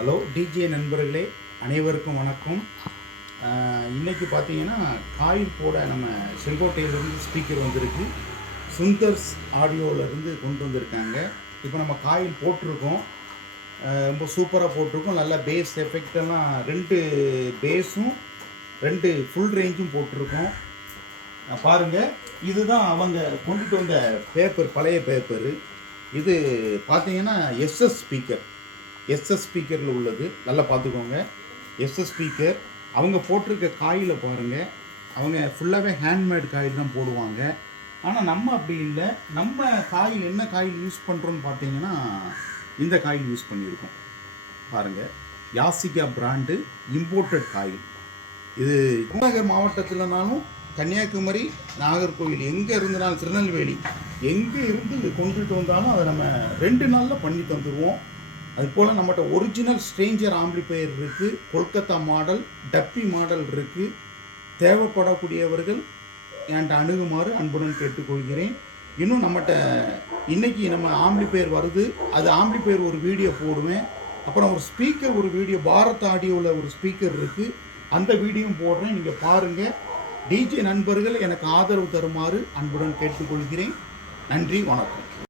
Hello DJ நண்பர்களே, அனைவருக்கும் வணக்கம். இன்றைக்கி பார்த்தீங்கன்னா காயில் போட நம்ம செங்கோட்டையிலேருந்து ஸ்பீக்கர் வந்திருக்கு. சுந்தர்ஸ் ஆடியோவிலேருந்து கொண்டு வந்திருக்காங்க. இப்போ நம்ம காயில் போட்டிருக்கோம், ரொம்ப சூப்பராக போட்டிருக்கோம். நல்லா பேஸ் எஃபெக்டெல்லாம் 2 பேஸும் 2 ஃபுல் ரேஞ்சும் போட்டிருக்கோம். பாருங்கள், இதுதான் அவங்க கொண்டுட்டு வந்த பேப்பர், பழைய பேப்பரு. இது பார்த்தீங்கன்னா எஸ்எஸ் ஸ்பீக்கரில் உள்ளது. நல்லா பார்த்துக்கோங்க. SS speaker. அவங்க போட்டிருக்க காயில் பாருங்கள், அவங்க ஃபுல்லாகவே ஹேண்ட்மேட் காயில் தான் போடுவாங்க. ஆனால் நம்ம அப்படி இல்லை. நம்ம காயில் என்ன காயில் யூஸ் பண்ணுறோன்னு பார்த்தீங்கன்னா இந்த காயில் யூஸ் பண்ணியிருக்கோம். பாருங்கள், யாசிகா பிராண்டு இம்போர்ட்டட் காயில். இது விருதுநகர் மாவட்டத்தில்னாலும் கன்னியாகுமரி, நாகர்கோவில், எங்கே இருந்தாலும் திருநெல்வேலி, எங்கே இருந்து கொண்டுட்டு வந்தாலும் அதை நம்ம 2 நாளில் பண்ணி தந்துடுவோம். அதுபோல் நம்மகிட்ட ஒரிஜினல் ஸ்ட்ரேஞ்சர் ஆம்பிளிஃபையர் இருக்குது, கொல்கத்தா மாடல், டப்பி மாடல் இருக்குது. தேவைப்படக்கூடியவர்கள் என்கிட்ட அணுகுமாறு அன்புடன் கேட்டுக்கொள்கிறேன். இன்னும் நம்மகிட்ட இன்றைக்கி நம்ம ஆம்பிளிஃபையர் வருது, அது ஆம்பிளிஃபையர் ஒரு வீடியோ போடுவேன். அப்புறம் ஒரு ஸ்பீக்கர், ஒரு வீடியோ பாரத் ஆடியோவில் ஒரு ஸ்பீக்கர் இருக்குது, அந்த வீடியோவும் போடுறேன். நீங்கள் பாருங்கள். டிஜே நண்பர்கள் எனக்கு ஆதரவு தருமாறு அன்புடன் கேட்டுக்கொள்கிறேன். நன்றி, வணக்கம்.